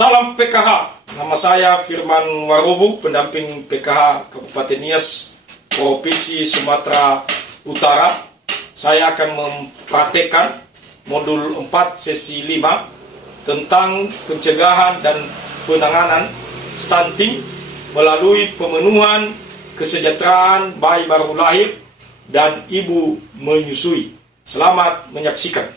Salam PKH, nama saya Firman Warubu, pendamping PKH Kabupaten Nias, Provinsi Sumatera Utara. Saya akan mempraktekkan modul 4 sesi 5 tentang pencegahan dan penanganan stunting melalui pemenuhan kesejahteraan bayi baru lahir dan ibu menyusui. Selamat menyaksikan.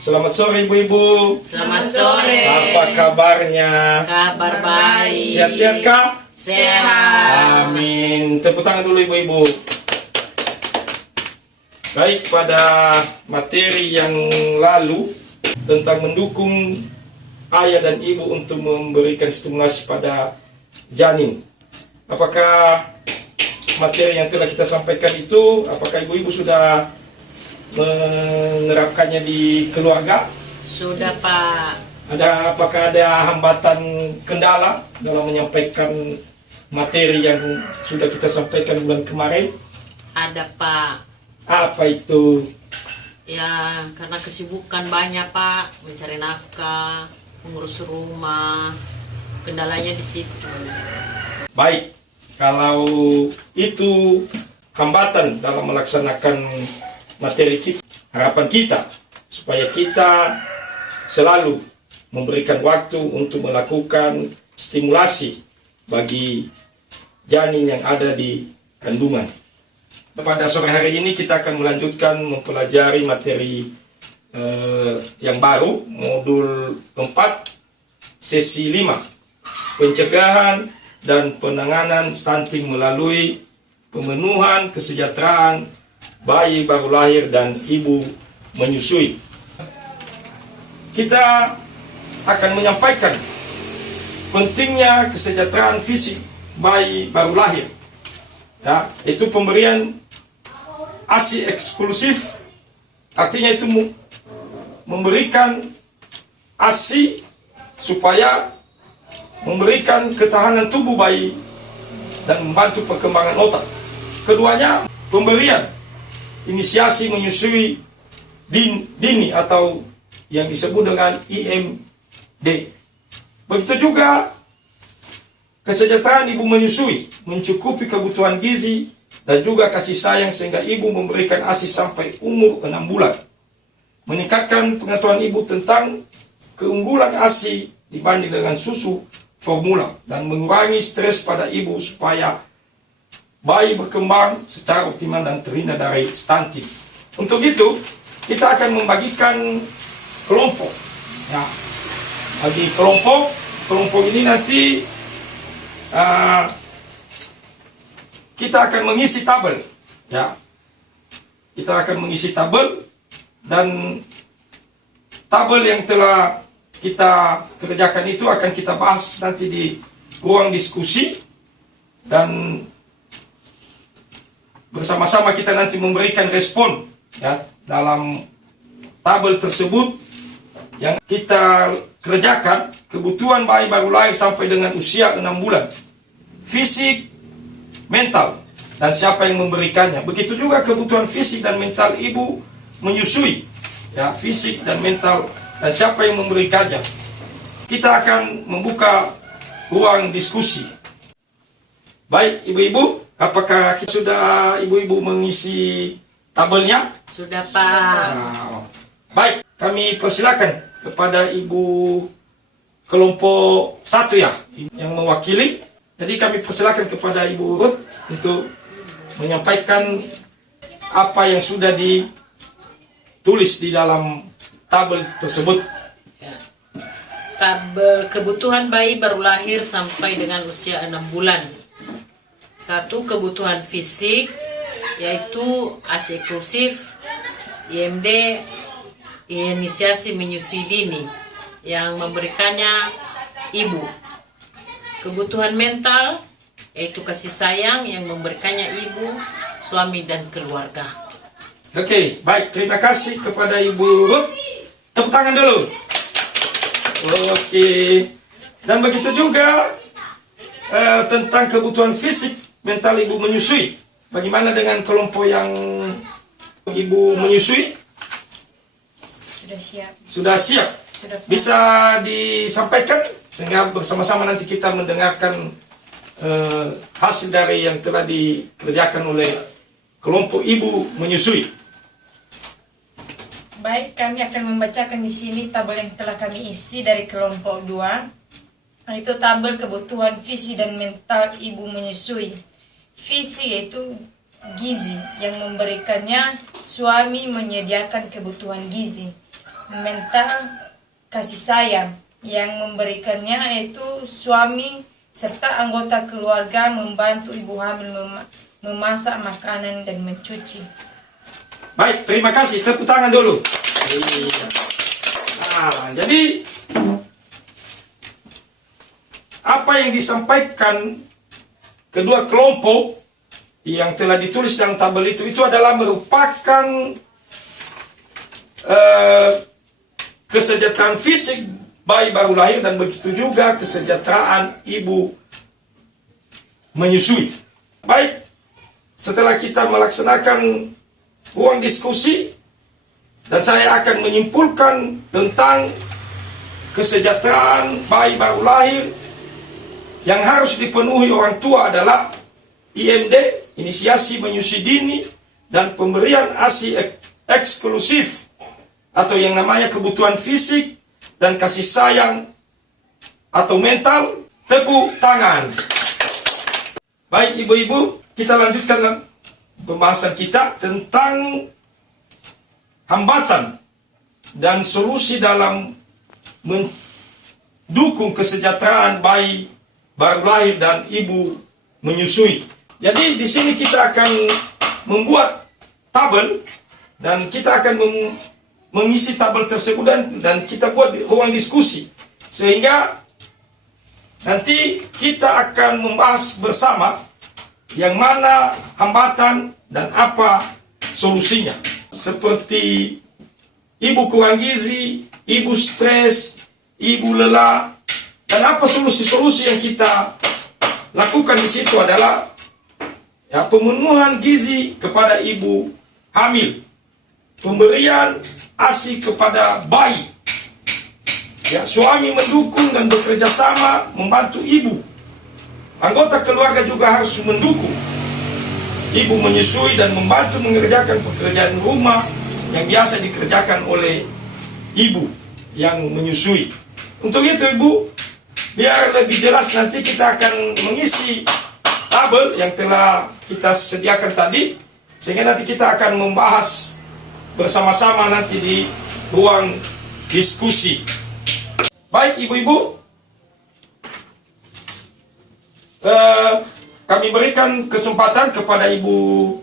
Selamat sore ibu-ibu. Selamat sore. Apa kabarnya? Kabar baik. Sehat-sehat kah? Sehat. Amin. Tepuk tangan dulu ibu-ibu. Baik, pada materi yang lalu tentang mendukung ayah dan ibu untuk memberikan stimulasi pada janin. Apakah materi yang telah kita sampaikan itu, apakah ibu-ibu sudah menerapkannya di keluarga? Sudah Pak. Apakah ada hambatan kendala dalam menyampaikan materi yang sudah kita sampaikan bulan kemarin? Ada Pak. Apa itu? Ya karena kesibukan banyak Pak, mencari nafkah, mengurus rumah, kendalanya di situ. Baik, kalau itu hambatan dalam melaksanakan materi kita, harapan kita supaya kita selalu memberikan waktu untuk melakukan stimulasi bagi janin yang ada di kandungan. Pada sore hari ini kita akan melanjutkan mempelajari materi yang baru, modul 4 sesi 5, pencegahan dan penanganan stunting melalui pemenuhan kesejahteraan bayi baru lahir dan ibu menyusui. Kita akan menyampaikan pentingnya kesejahteraan fisik bayi baru lahir. Ya, itu pemberian ASI eksklusif, artinya itu memberikan ASI supaya memberikan ketahanan tubuh bayi dan membantu perkembangan otak. Keduanya pemberian inisiasi menyusui dini atau yang disebut dengan IMD. Begitu juga kesejahteraan ibu menyusui, mencukupi kebutuhan gizi dan juga kasih sayang sehingga ibu memberikan ASI sampai umur 6 bulan. Meningkatkan pengetahuan ibu tentang keunggulan ASI dibanding dengan susu formula dan mengurangi stres pada ibu supaya bayi berkembang secara optimal dan terhindar dari stunting. Untuk itu, kita akan membagikan kelompok. Ya, bagi kelompok ini nanti kita akan mengisi tabel. Ya, kita akan mengisi tabel dan tabel yang telah kita kerjakan itu akan kita bahas nanti di ruang diskusi dan bersama-sama kita nanti memberikan respon ya, dalam tabel tersebut yang kita kerjakan kebutuhan bayi baru lahir sampai dengan usia 6 bulan, fisik, mental, dan siapa yang memberikannya. Begitu juga kebutuhan fisik dan mental ibu menyusui, ya, fisik dan mental, dan siapa yang memberikannya. Kita akan membuka ruang diskusi. Baik ibu-ibu, apakah kita sudah ibu-ibu mengisi tabelnya? Sudah Pak. Baik, kami persilakan kepada ibu kelompok 1 ya, yang mewakili. Jadi kami persilakan kepada ibu Ruth untuk menyampaikan apa yang sudah ditulis di dalam tabel tersebut. Tabel kebutuhan bayi baru lahir sampai dengan usia 6 bulan. 1. Kebutuhan fisik, yaitu ASI eksklusif, IMD, inisiasi menyusui dini, yang memberikannya ibu. Kebutuhan mental, yaitu kasih sayang, yang memberikannya ibu, suami, dan keluarga. Oke, baik. Terima kasih kepada Ibu Ruth. Tepuk tangan dulu. Oke. Dan begitu juga tentang kebutuhan fisik mental ibu menyusui. Bagaimana dengan kelompok yang ibu menyusui? Sudah siap. Sudah siap. bisa disampaikan sehingga bersama-sama nanti kita mendengarkan hasil dari yang telah dikerjakan oleh kelompok ibu menyusui. Baik, kami akan membacakan di sini tabel yang telah kami isi dari kelompok 2. Itu tabel kebutuhan fisik dan mental ibu menyusui. Fisik yaitu gizi, yang memberikannya suami menyediakan kebutuhan gizi. Mental kasih sayang, yang memberikannya yaitu suami serta anggota keluarga membantu ibu hamil memasak makanan dan mencuci. Baik, terima kasih. Tepuk tangan dulu. Jadi apa yang disampaikan kedua kelompok yang telah ditulis dalam tabel itu adalah merupakan kesejahteraan fisik bayi baru lahir dan begitu juga kesejahteraan ibu menyusui. Baik, setelah kita melaksanakan ruang diskusi dan saya akan menyimpulkan tentang kesejahteraan bayi baru lahir yang harus dipenuhi orang tua adalah IMD, inisiasi menyusui dini, dan pemberian ASI eksklusif atau yang namanya kebutuhan fisik dan kasih sayang atau mental. Tepuk tangan. Baik ibu-ibu, kita lanjutkan pembahasan kita tentang hambatan dan solusi dalam mendukung kesejahteraan bayi baru lahir dan ibu menyusui. Jadi di sini kita akan membuat tabel dan kita akan mengisi tabel tersebut dan kita buat ruang diskusi sehingga nanti kita akan membahas bersama yang mana hambatan dan apa solusinya. Seperti ibu kurang gizi, ibu stres, ibu lelah, dan apa solusi-solusi yang kita lakukan di situ adalah ya, pemenuhan gizi kepada ibu hamil, pemberian ASI kepada bayi, ya, suami mendukung dan bekerja sama membantu ibu. Anggota keluarga juga harus mendukung ibu menyusui dan membantu mengerjakan pekerjaan rumah yang biasa dikerjakan oleh ibu yang menyusui. Untuk itu ibu, biar lebih jelas nanti kita akan mengisi tabel yang telah kita sediakan tadi, sehingga nanti kita akan membahas bersama-sama nanti di ruang diskusi. Baik ibu-ibu, kami berikan kesempatan kepada ibu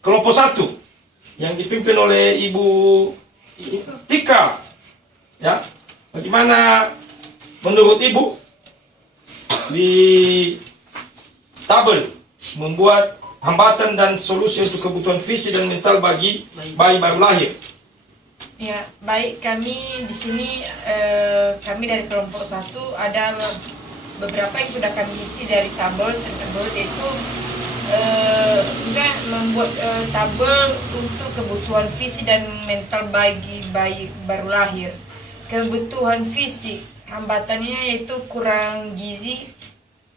kelompok 1 yang dipimpin oleh ibu Tika. Ya, bagaimana menurut ibu di tabel membuat hambatan dan solusi untuk kebutuhan fisik dan mental bagi bayi baru lahir? Ya, baik, kami di sini kami dari kelompok 1 ada beberapa yang sudah kami isi dari tabel tersebut, yaitu membuat tabel untuk kebutuhan fisik dan mental bagi bayi baru lahir. Kebutuhan fisik, hambatannya yaitu kurang gizi,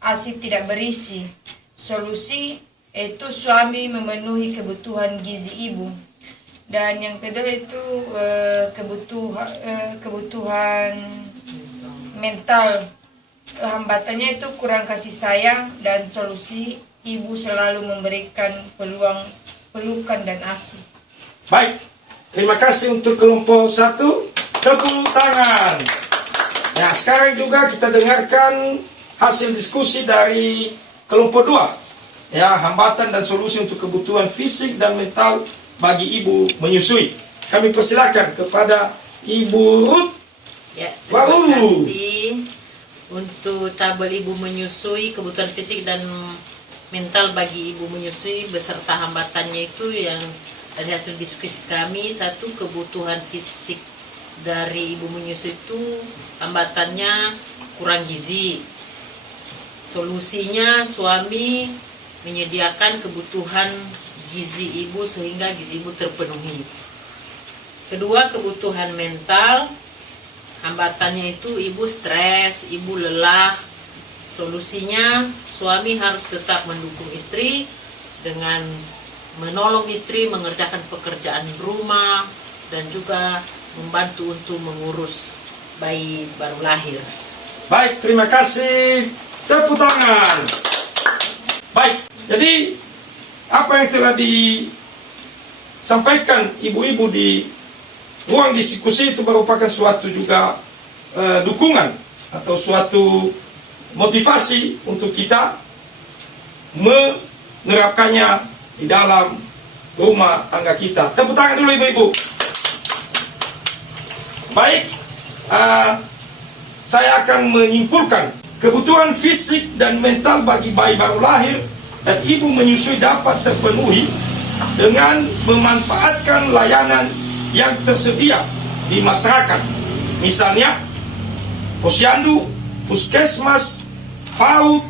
ASI tidak berisi. Solusi yaitu suami memenuhi kebutuhan gizi ibu. Dan yang kedua itu kebutuhan mental, hambatannya itu kurang kasih sayang, dan solusi ibu selalu memberikan pelukan dan ASI. Baik, terima kasih untuk kelompok 1. Tepuk tangan. Ya, sekarang juga kita dengarkan hasil diskusi dari kelompok 2. Ya, hambatan dan solusi untuk kebutuhan fisik dan mental bagi ibu menyusui. Kami persilakan kepada Ibu Ruth. Ya, terima kasih untuk tabel ibu menyusui, kebutuhan fisik dan mental bagi ibu menyusui beserta hambatannya itu yang dari hasil diskusi kami. 1, kebutuhan fisik dari ibu menyusui itu hambatannya kurang gizi. Solusinya suami menyediakan kebutuhan gizi ibu sehingga gizi ibu terpenuhi. Kedua, kebutuhan mental. Hambatannya itu ibu stres, ibu lelah. Solusinya, suami harus tetap mendukung istri dengan menolong istri mengerjakan pekerjaan rumah dan juga membantu untuk mengurus bayi baru lahir. Baik, terima kasih. Tepuk tangan. Baik, jadi apa yang telah disampaikan ibu-ibu di ruang diskusi itu merupakan suatu juga dukungan atau suatu motivasi untuk kita menerapkannya di dalam rumah tangga kita. Tepuk tangan dulu ibu-ibu. Baik, saya akan menyimpulkan kebutuhan fisik dan mental bagi bayi baru lahir dan ibu menyusui dapat terpenuhi dengan memanfaatkan layanan yang tersedia di masyarakat. Misalnya, posyandu, puskesmas, PAUD,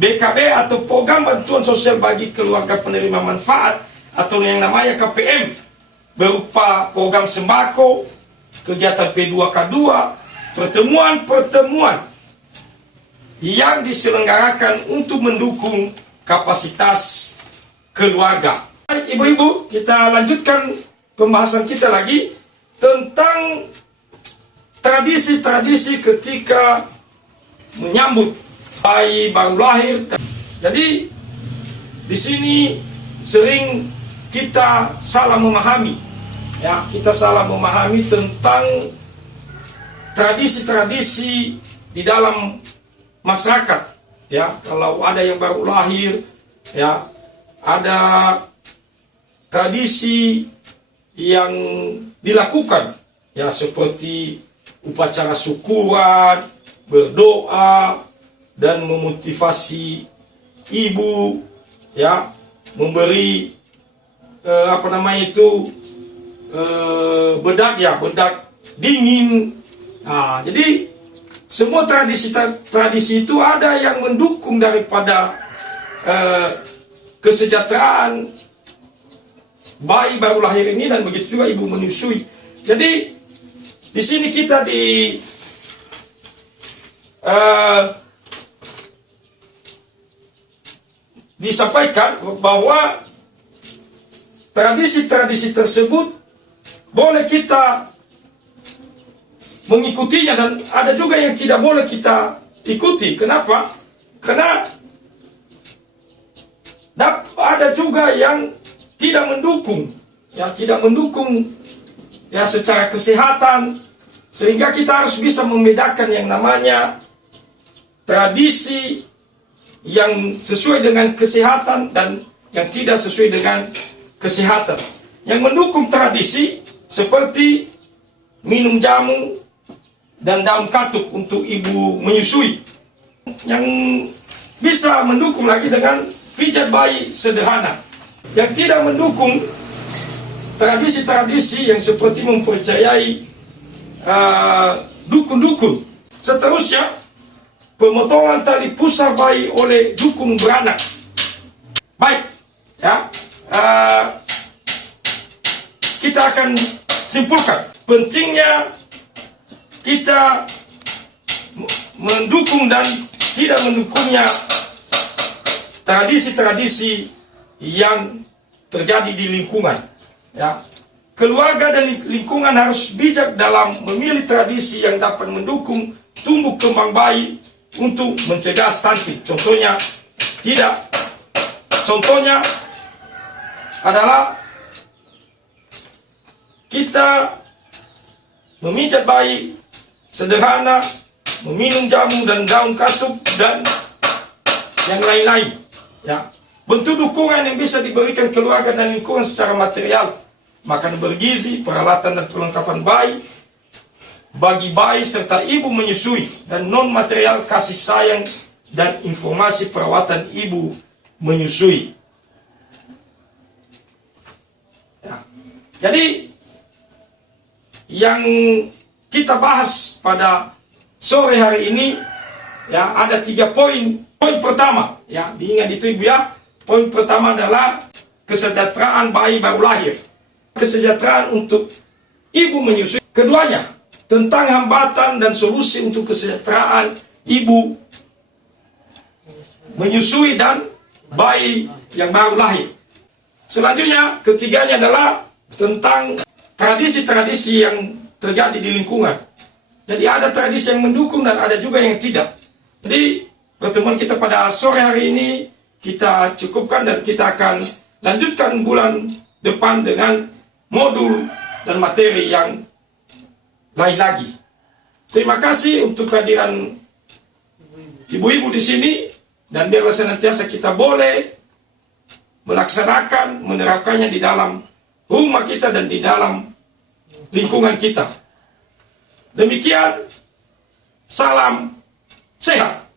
BKB atau program bantuan sosial bagi keluarga penerima manfaat atau yang namanya KPM berupa program sembako, kegiatan P2K2, pertemuan-pertemuan yang diselenggarakan untuk mendukung kapasitas keluarga. Baik ibu-ibu, kita lanjutkan pembahasan kita lagi tentang tradisi-tradisi ketika menyambut bayi baru lahir. Jadi di sini sering kita salah memahami, ya, kita salah memahami tentang tradisi-tradisi di dalam masyarakat. Ya, kalau ada yang baru lahir, ya, ada tradisi yang dilakukan, ya, seperti upacara syukuran, berdoa, dan memotivasi ibu, ya, memberi bedak dingin. Nah, jadi semua tradisi itu ada yang mendukung daripada kesejahteraan bayi baru lahir ini, dan begitu juga ibu menyusui. Jadi di sini kita disampaikan bahwa tradisi-tradisi tersebut boleh kita mengikutinya, dan ada juga yang tidak boleh kita ikuti. Kenapa? Karena ada juga yang tidak mendukung, ya, secara kesehatan, sehingga kita harus bisa membedakan yang namanya tradisi yang sesuai dengan kesehatan dan yang tidak sesuai dengan kesehatan. Yang mendukung tradisi seperti minum jamu dan daun katuk untuk ibu menyusui. Yang bisa mendukung lagi dengan pijat bayi sederhana. Yang tidak mendukung tradisi-tradisi yang seperti mempercayai dukun-dukun. Seterusnya, pemotongan tali pusar bayi oleh dukun beranak. Baik, ya, kita akan simpulkan pentingnya kita mendukung dan tidak mendukungnya tradisi-tradisi yang terjadi di lingkungan. Ya, keluarga dan lingkungan harus bijak dalam memilih tradisi yang dapat mendukung tumbuh kembang bayi untuk mencegah stunting. Contohnya adalah kita memijat bayi sederhana, meminum jamu dan daun katuk, dan yang lain-lain. Ya, bentuk dukungan yang bisa diberikan keluarga dan lingkungan secara material, makan bergizi, peralatan dan perlengkapan bayi bagi bayi serta ibu menyusui, dan non material kasih sayang dan informasi perawatan ibu menyusui. Ya. Jadi yang kita bahas pada sore hari ini, ya, ada 3 poin. Poin pertama, ya, diingat itu ibu, ya. Poin pertama adalah kesejahteraan bayi baru lahir. Kesejahteraan untuk ibu menyusui. Keduanya tentang hambatan dan solusi untuk kesejahteraan ibu menyusui dan bayi yang baru lahir. Selanjutnya, ketiganya adalah tentang tradisi-tradisi yang terjadi di lingkungan. Jadi ada tradisi yang mendukung dan ada juga yang tidak. Jadi pertemuan kita pada sore hari ini kita cukupkan dan kita akan lanjutkan bulan depan dengan modul dan materi yang lain lagi. Terima kasih untuk kehadiran ibu-ibu di sini, dan biarlah senantiasa kita boleh melaksanakan, menerapkannya di dalam rumah kita dan di dalam lingkungan kita. Demikian, salam sehat.